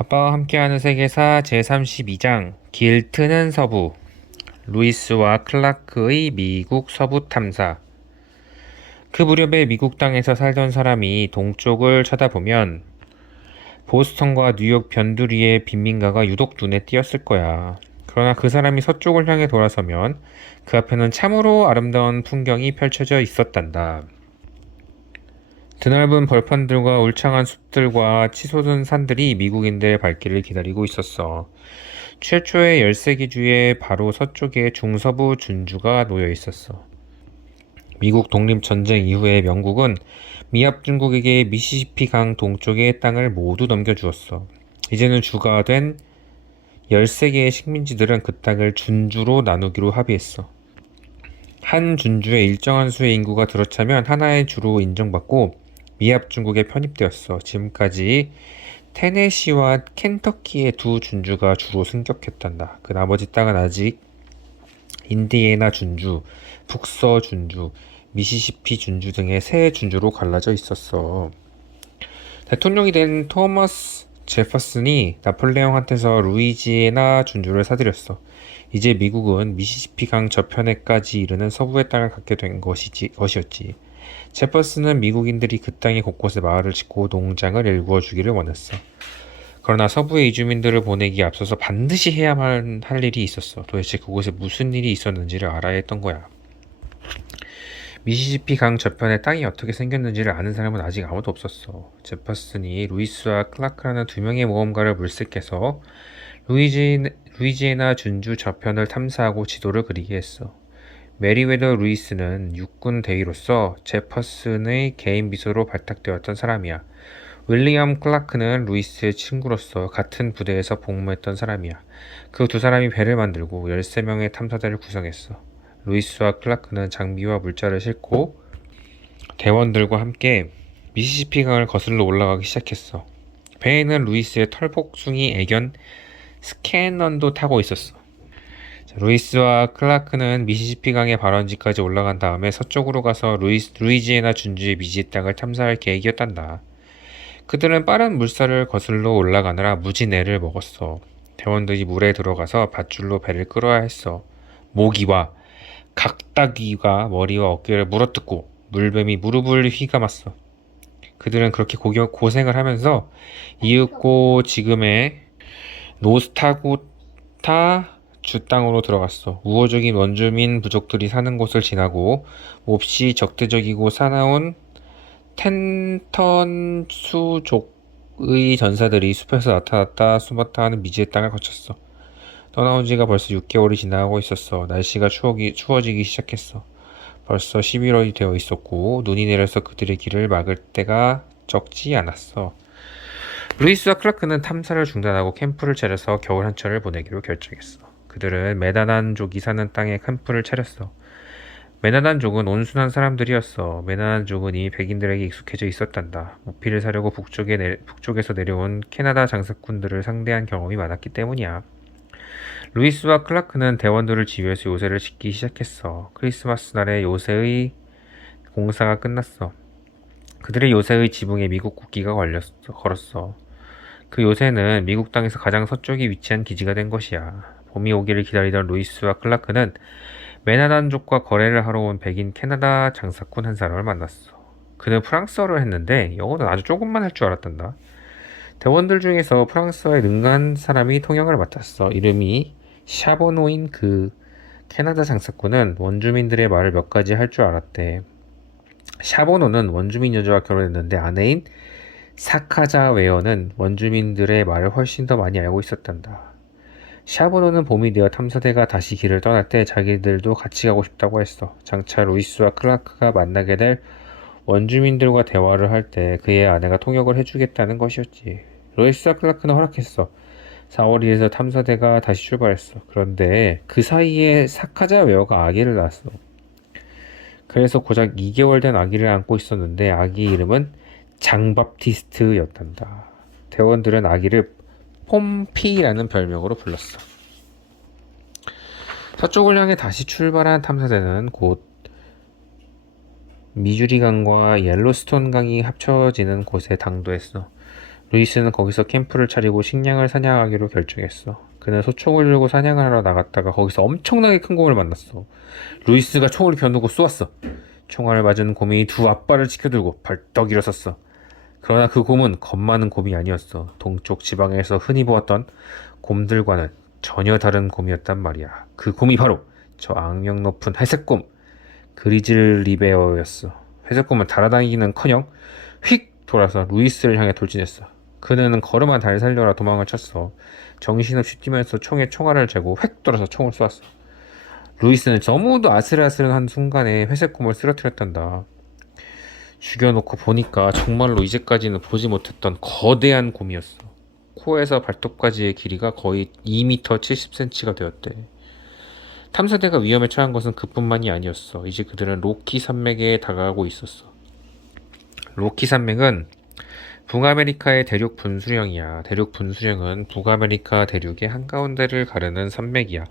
아빠와 함께하는 세계사 제32장 길 트는 서부 루이스와 클라크의 미국 서부 탐사. 그 무렵에 미국 땅에서 살던 사람이 동쪽을 쳐다보면 보스턴과 뉴욕 변두리의 빈민가가 유독 눈에 띄었을 거야. 그러나 그 사람이 서쪽을 향해 돌아서면 그 앞에는 참으로 아름다운 풍경이 펼쳐져 있었단다. 드넓은 벌판들과 울창한 숲들과 치솟은 산들이 미국인들의 발길을 기다리고 있었어. 최초의 13개 주의 바로 서쪽에 중서부 준주가 놓여 있었어. 미국 독립전쟁 이후에 영국은 미합 중국에게 미시시피 강 동쪽의 땅을 모두 넘겨주었어. 이제는 주가 된 13개의 식민지들은 그 땅을 준주로 나누기로 합의했어. 한 준주에 일정한 수의 인구가 들어차면 하나의 주로 인정받고 미합 중국에 편입되었어. 지금까지 테네시와 켄터키의 두 준주가 주로 승격했단다. 그 나머지 땅은 아직 인디애나 준주, 북서 준주, 미시시피 준주 등의 세 준주로 갈라져 있었어. 대통령이 된 토머스 제퍼슨이 나폴레옹한테서 루이지애나 준주를 사들였어. 이제 미국은 미시시피 강 저편에까지 이르는 서부의 땅을 갖게 된 것이었지. 제퍼슨은 미국인들이 그 땅의 곳곳에 마을을 짓고 농장을 일구어 주기를 원했어. 그러나 서부의 이주민들을 보내기에 앞서서 반드시 해야만 할 일이 있었어. 도대체 그곳에 무슨 일이 있었는지를 알아야 했던 거야. 미시시피 강 저편에 땅이 어떻게 생겼는지를 아는 사람은 아직 아무도 없었어. 제퍼슨이 루이스와 클라크라는 두 명의 모험가를 물색해서 루이지애나 준주 저편을 탐사하고 지도를 그리게 했어. 메리웨더 루이스는 육군 대위로서 제퍼슨의 개인 비서로 발탁되었던 사람이야. 윌리엄 클라크는 루이스의 친구로서 같은 부대에서 복무했던 사람이야. 그 두 사람이 배를 만들고 13명의 탐사대를 구성했어. 루이스와 클라크는 장비와 물자를 싣고 대원들과 함께 미시시피 강을 거슬러 올라가기 시작했어. 배에는 루이스의 털복숭이 애견 스캐넌도 타고 있었어. 루이스와 클라크는 미시시피 강의 발원지까지 올라간 다음에 서쪽으로 가서 루이지애나 준주의 미지 땅을 탐사할 계획이었단다. 그들은 빠른 물살을 거슬러 올라가느라 무진 애를 먹었어. 대원들이 물에 들어가서 밧줄로 배를 끌어야 했어. 모기와 각다귀가 머리와 어깨를 물어뜯고 물뱀이 무릎을 휘감았어. 그들은 그렇게 고생을 하면서 이윽고 지금의 노스타구타 주 땅으로 들어갔어. 우호적인 원주민 부족들이 사는 곳을 지나고 몹시 적대적이고 사나운 텐턴수족의 전사들이 숲에서 나타났다 숨었다 하는 미지의 땅을 거쳤어. 떠나온 지가 벌써 6개월이 지나고 있었어. 날씨가 추워지기 시작했어. 벌써 11월이 되어 있었고 눈이 내려서 그들의 길을 막을 때가 적지 않았어. 루이스와 클라크는 탐사를 중단하고 캠프를 차려서 겨울 한철을 보내기로 결정했어. 그들은 메나난족이 사는 땅에 캠프를 차렸어. 메나난족은 온순한 사람들이었어. 메나난족은 이미 백인들에게 익숙해져 있었단다. 모피를 사려고 북쪽에서 내려온 캐나다 장사꾼들을 상대한 경험이 많았기 때문이야. 루이스와 클라크는 대원들을 지휘해서 요새를 짓기 시작했어. 크리스마스 날에 요새의 공사가 끝났어. 그들의 요새의 지붕에 미국 국기가 걸었어. 그 요새는 미국 땅에서 가장 서쪽에 위치한 기지가 된 것이야. 봄이 오기를 기다리던 루이스와 클라크는 메나난족과 거래를 하러 온 백인 캐나다 장사꾼 한 사람을 만났어. 그는 프랑스어를 했는데 영어는 아주 조금만 할 줄 알았단다. 대원들 중에서 프랑스어에 능한 사람이 통역을 맡았어. 이름이 샤보노인 그 캐나다 장사꾼은 원주민들의 말을 몇 가지 할 줄 알았대. 샤보노는 원주민 여자와 결혼했는데 아내인 사카자 웨어는 원주민들의 말을 훨씬 더 많이 알고 있었단다. 샤보노는 봄이 되어 탐사대가 다시 길을 떠날 때 자기들도 같이 가고 싶다고 했어. 장차 루이스와 클라크가 만나게 될 원주민들과 대화를 할 때 그의 아내가 통역을 해주겠다는 것이었지. 루이스와 클라크는 허락했어. 4월 2일에서 탐사대가 다시 출발했어. 그런데 그 사이에 사카자 웨어가 아기를 낳았어. 그래서 고작 2개월 된 아기를 안고 있었는데 아기 이름은 장밥티스트였단다. 대원들은 아기를 폼피라는 별명으로 불렀어. 서쪽을 향해 다시 출발한 탐사대는 곧 미주리 강과 옐로스톤 강이 합쳐지는 곳에 당도했어. 루이스는 거기서 캠프를 차리고 식량을 사냥하기로 결정했어. 그는 소총을 들고 사냥을 하러 나갔다가 거기서 엄청나게 큰 곰을 만났어. 루이스가 총을 겨누고 쏘았어. 총알을 맞은 곰이 두 앞발을 치켜들고 벌떡 일어섰어. 그러나 그 곰은 겁 많은 곰이 아니었어. 동쪽 지방에서 흔히 보았던 곰들과는 전혀 다른 곰이었단 말이야. 그 곰이 바로 저 악명 높은 회색곰 그리즐 리베어였어. 회색곰은 달아다니기는커녕 휙 돌아서 루이스를 향해 돌진했어. 그는 걸음만 달 살려라 도망을 쳤어. 정신없이 뛰면서 총에 총알을 재고 획 돌아서 총을 쏘았어. 루이스는 너무도 아슬아슬한 순간에 회색곰을 쓰러뜨렸단다. 죽여놓고 보니까 정말로 이제까지는 보지 못했던 거대한 곰이었어. 코에서 발톱까지의 길이가 거의 2m 70cm가 되었대. 탐사대가 위험에 처한 것은 그뿐만이 아니었어. 이제 그들은 로키 산맥에 다가가고 있었어. 로키 산맥은 북아메리카의 대륙 분수령이야. 대륙 분수령은 북아메리카 대륙의 한가운데를 가르는 산맥이야.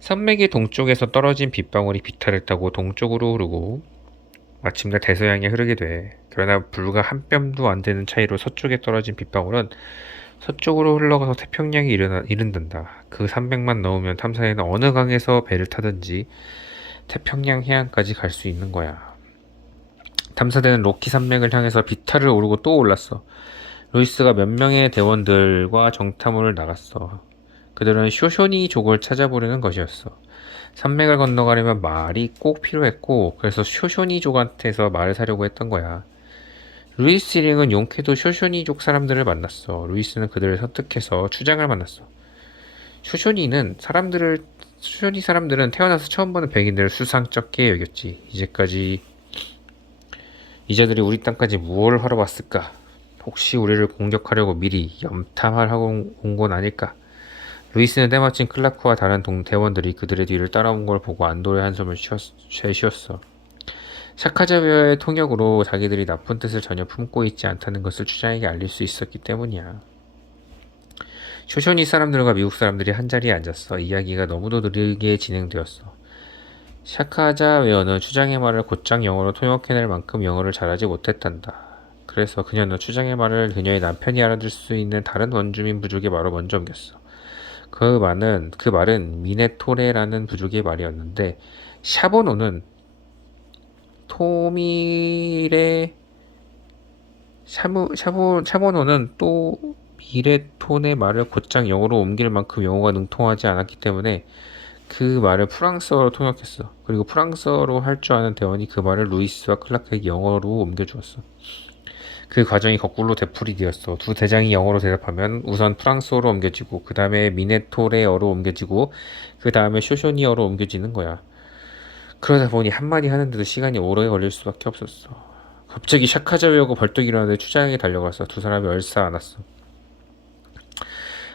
산맥의 동쪽에서 떨어진 빗방울이 비탈을 타고 동쪽으로 흐르고 마침내 대서양에 흐르게 돼. 그러나 불과 한 뼘도 안 되는 차이로 서쪽에 떨어진 빗방울은 서쪽으로 흘러가서 태평양에 이른단다. 그 산맥만 넘으면 탐사에는 어느 강에서 배를 타든지 태평양 해안까지 갈 수 있는 거야. 탐사대는 로키 산맥을 향해서 비탈을 오르고 또 올랐어. 루이스가 몇 명의 대원들과 정탐을 나갔어. 그들은 쇼쇼니족을 찾아보려는 것이었어. 산맥을 건너가려면 말이 꼭 필요했고 그래서 쇼쇼니족한테서 말을 사려고 했던 거야. 루이스 링은 용케도 쇼쇼니족 사람들을 만났어. 루이스는 그들을 설득해서 추장을 만났어. 쇼쇼니 사람들은 태어나서 처음 보는 백인들을 수상쩍게 여겼지. 이자들이 우리 땅까지 무엇을 하러 왔을까? 혹시 우리를 공격하려고 미리 염탐하고 온 건 아닐까? 루이스는 때마침 클라크와 다른 대원들이 그들의 뒤를 따라온 걸 보고 안도의 한숨을 쉬었어. 샤카자웨어의 통역으로 자기들이 나쁜 뜻을 전혀 품고 있지 않다는 것을 추장에게 알릴 수 있었기 때문이야. 쇼쇼니 사람들과 미국 사람들이 한자리에 앉았어. 이야기가 너무도 느리게 진행되었어. 샤카자웨어는 추장의 말을 곧장 영어로 통역해낼 만큼 영어를 잘하지 못했단다. 그래서 그녀는 추장의 말을 그녀의 남편이 알아들 수 있는 다른 원주민 부족의 말로 먼저 옮겼어. 그 말은 미네토레라는 부족의 말이었는데 샤보노는 토미레 샤보노는 또 미레톤의 말을 곧장 영어로 옮길 만큼 영어가 능통하지 않았기 때문에 그 말을 프랑스어로 통역했어. 그리고 프랑스어로 할 줄 아는 대원이 그 말을 루이스와 클라크에게 영어로 옮겨주었어. 그 과정이 거꾸로 되풀이되었어. 두 대장이 영어로 대답하면 우선 프랑스어로 옮겨지고 그 다음에 미네토레어로 옮겨지고 그 다음에 쇼쇼니어로 옮겨지는 거야. 그러다 보니 한마디 하는데도 시간이 오래 걸릴 수밖에 없었어. 갑자기 샤카자웨어가 벌떡 일어나는데 추장에게 달려가서 두 사람이 얼싸안았어.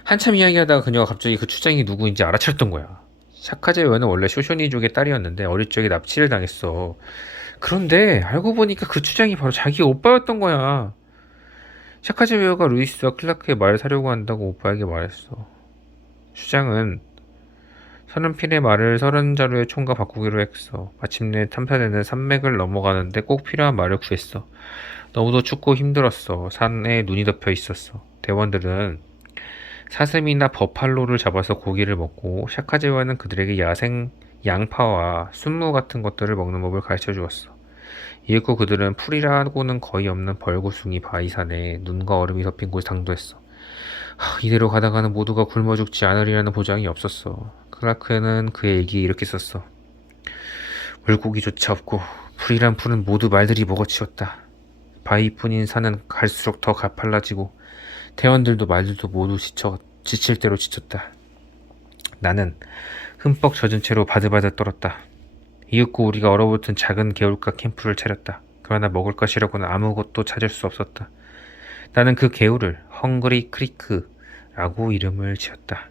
한참 이야기하다가 그녀가 갑자기 그 추장이 누구인지 알아챘던 거야. 샤카자웨어는 원래 쇼쇼니족의 딸이었는데 어릴 적에 납치를 당했어. 그런데 알고 보니까 그 추장이 바로 자기 오빠였던 거야. 샤카즈웨어가 루이스와 클라크의 말을 사려고 한다고 오빠에게 말했어. 추장은 30필의 말을 30자루의 총과 바꾸기로 했어. 마침내 탐사대는 산맥을 넘어가는데 꼭 필요한 말을 구했어. 너무도 춥고 힘들었어. 산에 눈이 덮여 있었어. 대원들은 사슴이나 버팔로를 잡아서 고기를 먹고 샤카제와는 그들에게 야생 양파와 순무 같은 것들을 먹는 법을 가르쳐 주었어. 이윽고 그들은 풀이라고는 거의 없는 벌고숭이 바위산에 눈과 얼음이 덮인 곳에 당도했어. 이대로 가다가는 모두가 굶어 죽지 않으리라는 보장이 없었어. 클라크는 그의 일기에 이렇게 썼어. 물고기조차 없고 풀이란 풀은 모두 말들이 먹어치웠다. 바위뿐인 산은 갈수록 더 가팔라지고 대원들도 말들도 모두 지칠 대로 지쳤다. 나는 흠뻑 젖은 채로 바들바들 떨었다. 이윽고 우리가 얼어붙은 작은 개울가 캠프를 차렸다. 그러나 먹을 것이라고는 아무것도 찾을 수 없었다. 나는 그 개울을 헝그리 크리크라고 이름을 지었다.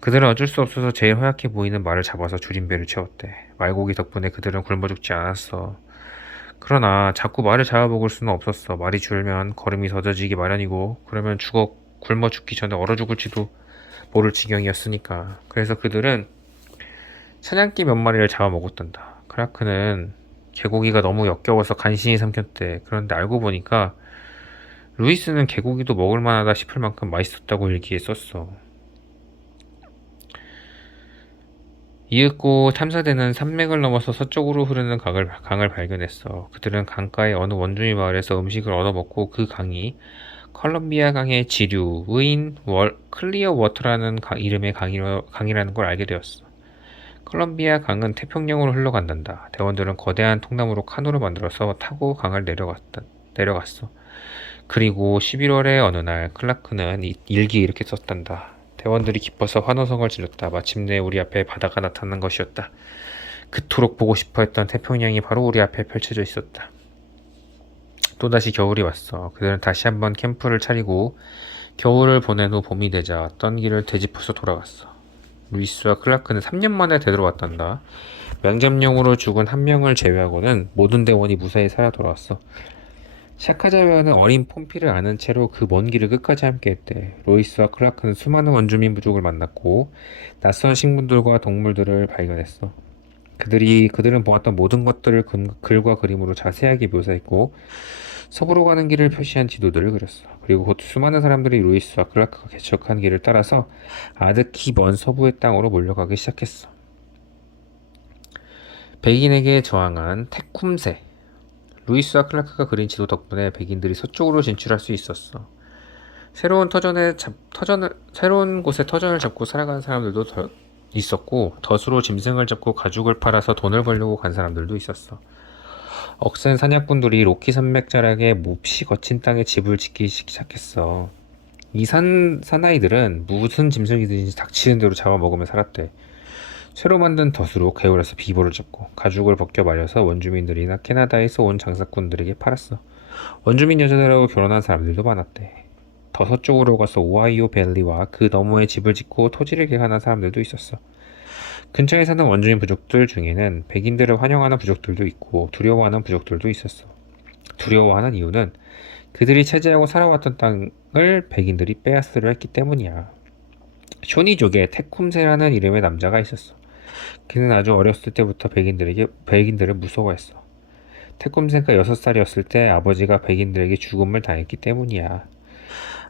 그들은 어쩔 수 없어서 제일 허약해 보이는 말을 잡아서 줄임배를 채웠대. 말고기 덕분에 그들은 굶어 죽지 않았어. 그러나 자꾸 말을 잡아먹을 수는 없었어. 말이 줄면 걸음이 더뎌지기 마련이고 그러면 굶어 죽기 전에 얼어 죽을지도 모를 지경이었으니까. 그래서 그들은 사냥개 몇 마리를 잡아먹었단다. 크라크는 개고기가 너무 역겨워서 간신히 삼켰대. 그런데 알고 보니까 루이스는 개고기도 먹을 만하다 싶을 만큼 맛있었다고 일기에 썼어. 이윽고 탐사대는 산맥을 넘어서 서쪽으로 흐르는 강을 발견했어. 그들은 강가의 어느 원주민 마을에서 음식을 얻어먹고 그 강이 컬럼비아 강의 지류인 클리어 워터라는 이름의 강이라는 걸 알게 되었어. 컬럼비아 강은 태평양으로 흘러간단다. 대원들은 거대한 통나무로 카누를 만들어서 타고 강을 내려갔어. 그리고 11월의 어느 날 클라크는 일기에 이렇게 썼단다. 대원들이 기뻐서 환호성을 질렀다. 마침내 우리 앞에 바다가 나타난 것이었다. 그토록 보고 싶어 했던 태평양이 바로 우리 앞에 펼쳐져 있었다. 또다시 겨울이 왔어. 그들은 다시 한번 캠프를 차리고 겨울을 보낸 후 봄이 되자 왔던 길을 되짚어서 돌아갔어. 루이스와 클라크는 3년 만에 되돌아왔단다. 명점령으로 죽은 한 명을 제외하고는 모든 대원이 무사히 살아 돌아왔어. 샤카자웨어는 어린 폼피를 아는 채로 그 먼 길을 끝까지 함께했대. 로이스와 클라크는 수많은 원주민 부족을 만났고 낯선 식물들과 동물들을 발견했어. 그들은 보았던 모든 것들을 글과 그림으로 자세하게 묘사했고 서부로 가는 길을 표시한 지도들을 그렸어. 그리고 곧 수많은 사람들이 루이스와 클라크가 개척한 길을 따라서 아득히 먼 서부의 땅으로 몰려가기 시작했어. 백인에게 저항한 테쿰세. 루이스와 클라크가 그린 지도 덕분에 백인들이 서쪽으로 진출할 수 있었어. 새로운 곳에 터전을 잡고 살아가는 사람들도 있었고, 덫으로 짐승을 잡고 가죽을 팔아서 돈을 벌려고 간 사람들도 있었어. 억센 사냥꾼들이 로키 산맥 자락에 몹시 거친 땅에 집을 짓기 시작했어. 이 사나이들은 무슨 짐승이든지 닥치는 대로 잡아먹으며 살았대. 새로 만든 덫으로 개울에서 비보를 잡고 가죽을 벗겨 말려서 원주민들이나 캐나다에서 온 장사꾼들에게 팔았어. 원주민 여자들하고 결혼한 사람들도 많았대. 더 서쪽으로 가서 오하이오 밸리와 그 너머에 집을 짓고 토지를 개간한 사람들도 있었어. 근처에 사는 원주민 부족들 중에는 백인들을 환영하는 부족들도 있고 두려워하는 부족들도 있었어. 두려워하는 이유는 그들이 차지하고 살아왔던 땅을 백인들이 빼앗으려 했기 때문이야. 쇼니족에 테쿰세라는 이름의 남자가 있었어. 그는 아주 어렸을 때부터 백인들을 무서워했어. 테쿰세가 6살이었을 때 아버지가 백인들에게 죽음을 당했기 때문이야.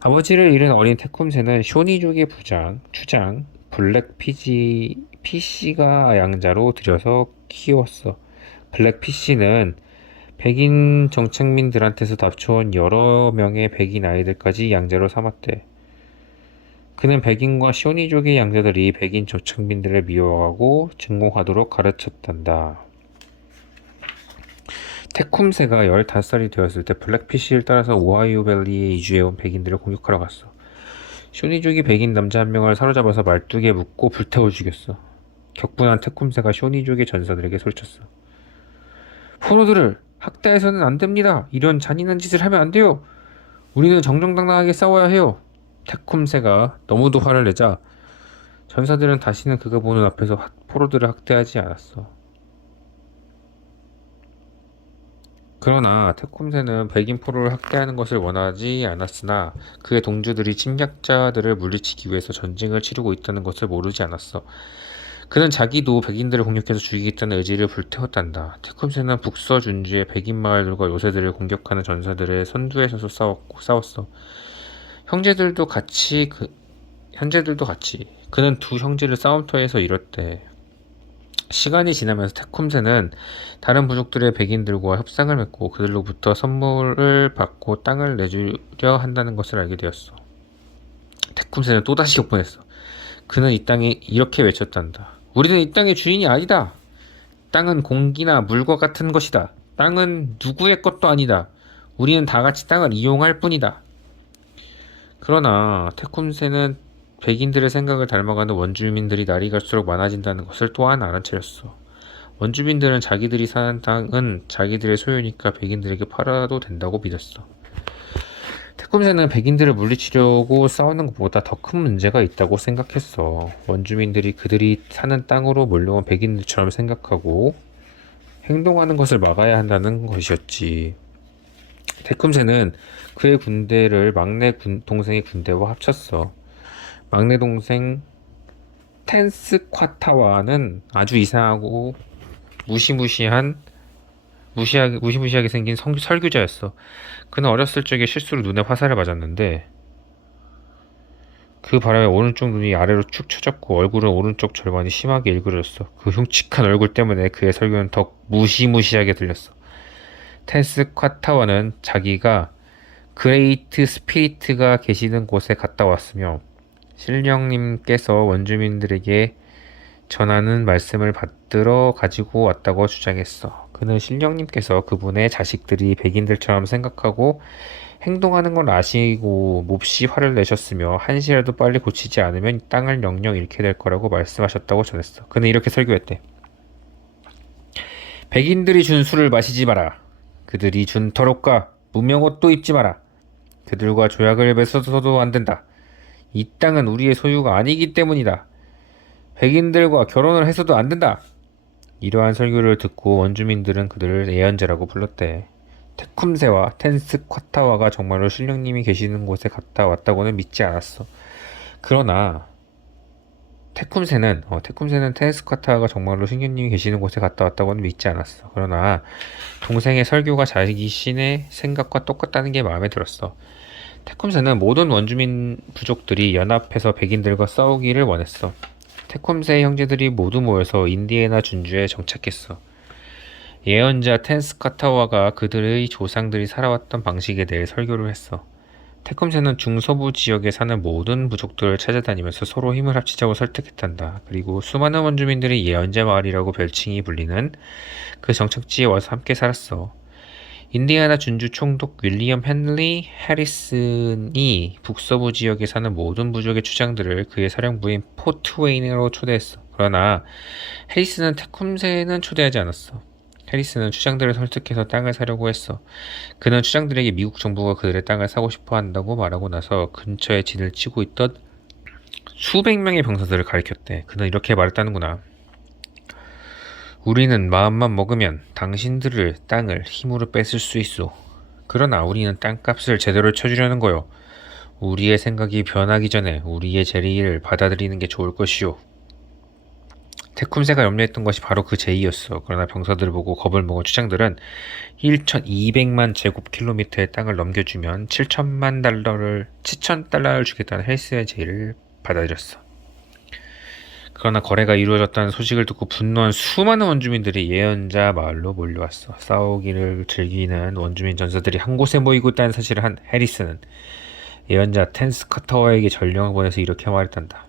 아버지를 잃은 어린 테쿰세는 쇼니족의 주장 피시가 양자로 들여서 키웠어. 블랙 피시는 백인 정착민들한테서 답쳐온 여러 명의 백인 아이들까지 양자로 삼았대. 그는 백인과 쇼니족의 양자들이 백인 정착민들을 미워하고 증오하도록 가르쳤단다. 테쿰세가 15살이 되었을 때 블랙피쉬를 따라서 오하이오 밸리에 이주해온 백인들을 공격하러 갔어. 쇼니족이 백인 남자 한 명을 사로잡아서 말뚝에 묶고 불태워 죽였어. 격분한 테쿰세가 쇼니족의 전사들에게 소리쳤어. 포로들을 학대해서는 안 됩니다. 이런 잔인한 짓을 하면 안 돼요. 우리는 정정당당하게 싸워야 해요. 테쿰세가 너무도 화를 내자 전사들은 다시는 그가 보는 앞에서 포로들을 학대하지 않았어. 그러나 테쿰세는 백인 포로를 학대하는 것을 원하지 않았으나 그의 동주들이 침략자들을 물리치기 위해서 전쟁을 치르고 있다는 것을 모르지 않았어. 그는 자기도 백인들을 공격해서 죽이겠다는 의지를 불태웠단다. 테쿰세는 북서준주의 백인 마을들과 요새들을 공격하는 전사들의 선두에 서서 싸웠어. 현재들도 같이. 그는 두 형제를 싸움터에서 잃었대. 시간이 지나면서 테쿰세는 다른 부족들의 백인들과 협상을 맺고 그들로부터 선물을 받고 땅을 내주려 한다는 것을 알게 되었어. 테쿰세는 또다시 격분했어. 그는 이 땅에 이렇게 외쳤단다. 우리는 이 땅의 주인이 아니다. 땅은 공기나 물과 같은 것이다. 땅은 누구의 것도 아니다. 우리는 다 같이 땅을 이용할 뿐이다. 그러나 테쿰세는 백인들의 생각을 닮아가는 원주민들이 날이 갈수록 많아진다는 것을 또한 알아차렸어. 원주민들은 자기들이 사는 땅은 자기들의 소유니까 백인들에게 팔아도 된다고 믿었어. 테쿰세는 백인들을 물리치려고 싸우는 것보다 더 큰 문제가 있다고 생각했어. 원주민들이 그들이 사는 땅으로 몰려온 백인들처럼 생각하고 행동하는 것을 막아야 한다는 것이었지. 테쿰세는 그의 군대를 동생의 군대와 합쳤어. 막내 동생 텐스콰타와는 아주 이상하고 무시무시한 무시무시하게 생긴 설교자였어. 그는 어렸을 적에 실수로 눈에 화살을 맞았는데 그 바람에 오른쪽 눈이 아래로 축 처졌고 얼굴은 오른쪽 절반이 심하게 일그러졌어. 그 흉측한 얼굴 때문에 그의 설교는 더욱 무시무시하게 들렸어. 텐스 콰타와는 자기가 그레이트 스피리트가 계시는 곳에 갔다 왔으며 신령님께서 원주민들에게 전하는 말씀을 받들어 가지고 왔다고 주장했어. 그는 신령님께서 그분의 자식들이 백인들처럼 생각하고 행동하는 걸 아시고 몹시 화를 내셨으며 한시라도 빨리 고치지 않으면 땅을 영영 잃게 될 거라고 말씀하셨다고 전했어. 그는 이렇게 설교했대. 백인들이 준 술을 마시지 마라. 그들이 준 털옷과 무명옷도 입지 마라. 그들과 조약을 맺어서도 안 된다. 이 땅은 우리의 소유가 아니기 때문이다. 백인들과 결혼을 해서도 안 된다. 이러한 설교를 듣고 원주민들은 그들을 예언자라고 불렀대. 테쿰세와 텐스 콰타와가 정말로 신령님이 계시는 곳에 갔다 왔다고는 믿지 않았어. 그러나 테쿰세는 텐스 콰타와가 정말로 신령님이 계시는 곳에 갔다 왔다고는 믿지 않았어. 그러나 동생의 설교가 자기 신의 생각과 똑같다는 게 마음에 들었어. 테쿰세는 모든 원주민 부족들이 연합해서 백인들과 싸우기를 원했어. 테쿰세의 형제들이 모두 모여서 인디애나 준주에 정착했어. 예언자 텐스카타와가 그들의 조상들이 살아왔던 방식에 대해 설교를 했어. 테쿰세는 중서부 지역에 사는 모든 부족들을 찾아다니면서 서로 힘을 합치자고 설득했단다. 그리고 수많은 원주민들이 예언자 마을이라고 별칭이 불리는 그 정착지에 와서 함께 살았어. 인디애나 준주 총독 윌리엄 헨리 해리슨이 북서부 지역에 사는 모든 부족의 추장들을 그의 사령부인 포트 웨인으로 초대했어. 그러나 해리슨은 테쿰세는 초대하지 않았어. 해리슨은 추장들을 설득해서 땅을 사려고 했어. 그는 추장들에게 미국 정부가 그들의 땅을 사고 싶어 한다고 말하고 나서 근처에 진을 치고 있던 수백 명의 병사들을 가리켰대. 그는 이렇게 말했다는구나. 우리는 마음만 먹으면 당신들을 땅을 힘으로 뺏을 수 있어. 그러나 우리는 땅값을 제대로 쳐주려는 거요. 우리의 생각이 변하기 전에 우리의 제의를 받아들이는 게 좋을 것이요. 테쿰세가 염려했던 것이 바로 그 제의였어. 그러나 병사들을 보고 겁을 먹은 추장들은 1,200만 제곱킬로미터의 땅을 넘겨주면 7,000달러를 주겠다는 헬스의 제의를 받아들였어. 그러나 거래가 이루어졌다는 소식을 듣고 분노한 수많은 원주민들이 예언자 마을로 몰려왔어. 싸우기를 즐기는 원주민 전사들이 한 곳에 모이고 있다는 사실을 한 해리슨은 예언자 텐스카타와에게 전령을 보내서 이렇게 말했단다.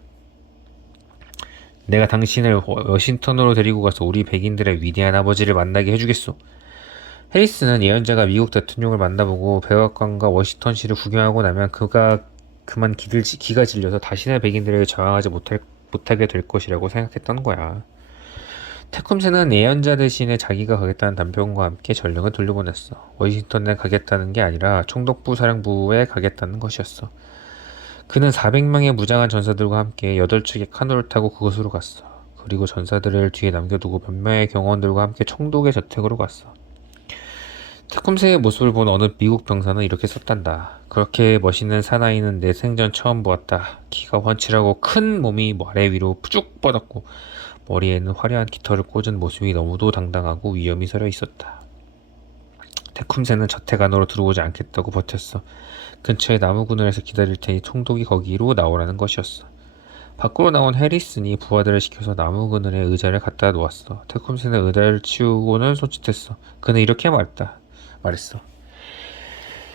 내가 당신을 워싱턴으로 데리고 가서 우리 백인들의 위대한 아버지를 만나게 해주겠소. 해리슨은 예언자가 미국 대통령을 만나보고 백악관과 워싱턴시를 구경하고 나면 그만 기가 질려서 다시는 백인들에게 저항하지 못하게 될 것이라고 생각했던 거야. 테쿰세는 예언자 대신에 자기가 가겠다는 단병과 함께 전령을 돌려보냈어. 워싱턴에 가겠다는 게 아니라 총독부 사령부에 가겠다는 것이었어. 그는 400명의 무장한 전사들과 함께 8척의 카누를 타고 그곳으로 갔어. 그리고 전사들을 뒤에 남겨두고 몇 명의 경호원들과 함께 총독의 저택으로 갔어. 테쿰세의 모습을 본 어느 미국 병사는 이렇게 썼단다. 그렇게 멋있는 사나이는 내 생전 처음 보았다. 키가 훤칠하고 큰 몸이 아래 위로 쭉 뻗었고 머리에는 화려한 깃털을 꽂은 모습이 너무도 당당하고 위엄이 서려 있었다. 테쿰세는 저택 안으로 들어오지 않겠다고 버텼어. 근처에 나무 그늘에서 기다릴 테니 총독이 거기로 나오라는 것이었어. 밖으로 나온 해리슨이 부하들을 시켜서 나무 그늘에 의자를 갖다 놓았어. 테쿰세는 의자를 치우고는 손짓했어. 그는 이렇게 말했어.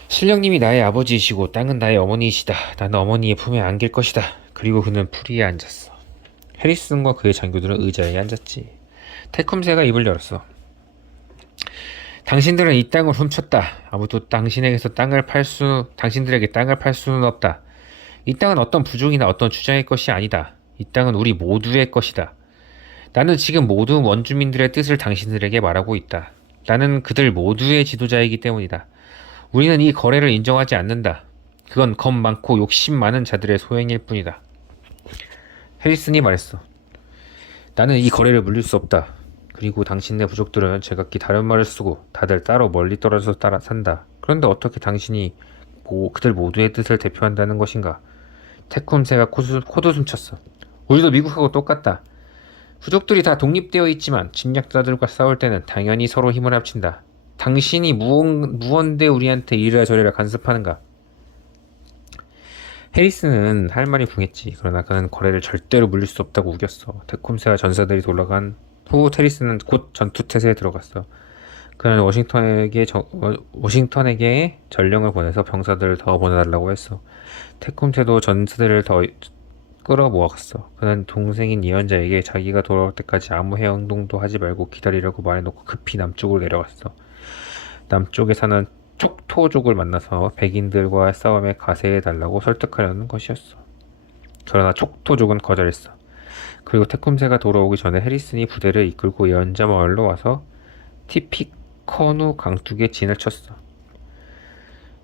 신령님이 나의 아버지이시고 땅은 나의 어머니이시다. 나는 어머니의 품에 안길 것이다. 그리고 그는 풀이에 앉았어. 해리슨과 그의 장교들은 의자에 앉았지. 테쿰세가 입을 열었어. 당신들은 이 땅을 훔쳤다. 아무도 당신들에게 땅을 팔 수는 없다. 이 땅은 어떤 부족이나 어떤 주장의 것이 아니다. 이 땅은 우리 모두의 것이다. 나는 지금 모든 원주민들의 뜻을 당신들에게 말하고 있다. 나는 그들 모두의 지도자이기 때문이다. 우리는 이 거래를 인정하지 않는다. 그건 겁 많고 욕심 많은 자들의 소행일 뿐이다. 해리슨이 말했어. 나는 이 거래를 물릴 수 없다. 그리고 당신네 부족들은 제각기 다른 말을 쓰고 다들 따로 멀리 떨어져서 산다. 그런데 어떻게 당신이 그들 모두의 뜻을 대표한다는 것인가? 테쿰세가 코도 숨쳤어. 우리도 미국하고 똑같다. 부족들이 다 독립되어 있지만 침략자들과 싸울 때는 당연히 서로 힘을 합친다. 당신이 무언데 우리한테 이래라 저래라 간섭하는가? 해리스는 할 말이 궁했지. 그러나 그는 거래를 절대로 물릴 수 없다고 우겼어. 테쿰스와 전사들이 돌아간 후 테리스는 곧 전투태세에 들어갔어. 그는 워싱턴에게 전령을 보내서 병사들을 더 보내달라고 했어. 테쿰스도 전사들을 더 끌어모았어. 그는 동생인 예언자에게 자기가 돌아올 때까지 아무 행동도 하지 말고 기다리라고 말해놓고 급히 남쪽으로 내려갔어. 남쪽에 사는 촉토족을 만나서 백인들과 싸움에 가세해달라고 설득하려는 것이었어. 그러나 촉토족은 거절했어. 그리고 테쿰세가 돌아오기 전에 해리슨이 부대를 이끌고 예언자 마을로 와서 티피커누 강둑에 진을 쳤어.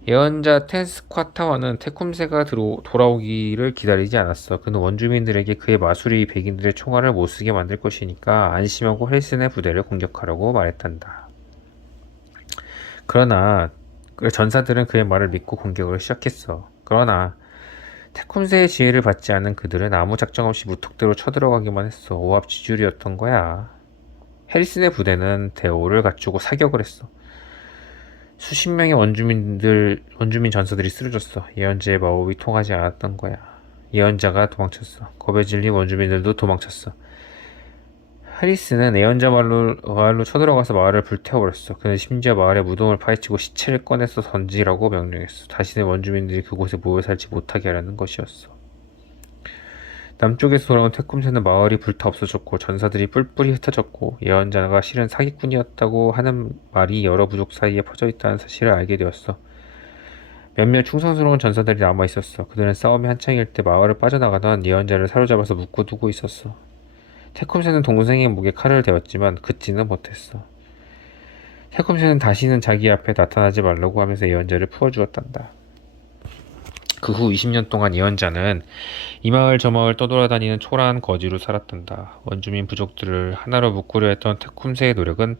예언자 텐스쿼타와는 테쿰세가 돌아오기를 기다리지 않았어. 그는 원주민들에게 그의 마술이 백인들의 총알을 못쓰게 만들 것이니까 안심하고 해리슨의 부대를 공격하라고 말했단다. 그러나 전사들은 그의 말을 믿고 공격을 시작했어. 그러나 테쿰세의 지혜를 받지 않은 그들은 아무 작정 없이 무턱대로 쳐들어가기만 했어. 오합지졸이었던 거야. 해리슨의 부대는 대오를 갖추고 사격을 했어. 수십 명의 원주민 전사들이 쓰러졌어. 예언자의 마법이 통하지 않았던 거야. 예언자가 도망쳤어. 겁에 질린 원주민들도 도망쳤어. 하리스는 예언자 마을로 쳐들어가서 마을을 불태워버렸어. 그는 심지어 마을에 무덤을 파헤치고 시체를 꺼내서 던지라고 명령했어. 다시는 원주민들이 그곳에 모여 살지 못하게 하려는 것이었어. 남쪽에서 돌아온 테쿰세는 마을이 불타 없어졌고 전사들이 뿔뿔이 흩어졌고 예언자가 실은 사기꾼이었다고 하는 말이 여러 부족 사이에 퍼져있다는 사실을 알게 되었어. 몇몇 충성스러운 전사들이 남아있었어. 그들은 싸움이 한창일 때 마을을 빠져나가던 예언자를 사로잡아서 묶어두고 있었어. 테쿰세는 동생의 목에 칼을 대었지만 그치는 못했어. 테쿰세는 다시는 자기 앞에 나타나지 말라고 하면서 예언자를 풀어주었단다. 그 후 20년 동안 예언자는 이 마을 저 마을 떠돌아다니는 초라한 거지로 살았단다. 원주민 부족들을 하나로 묶으려 했던 테쿰세의 노력은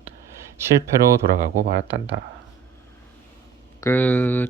실패로 돌아가고 말았단다. 끝.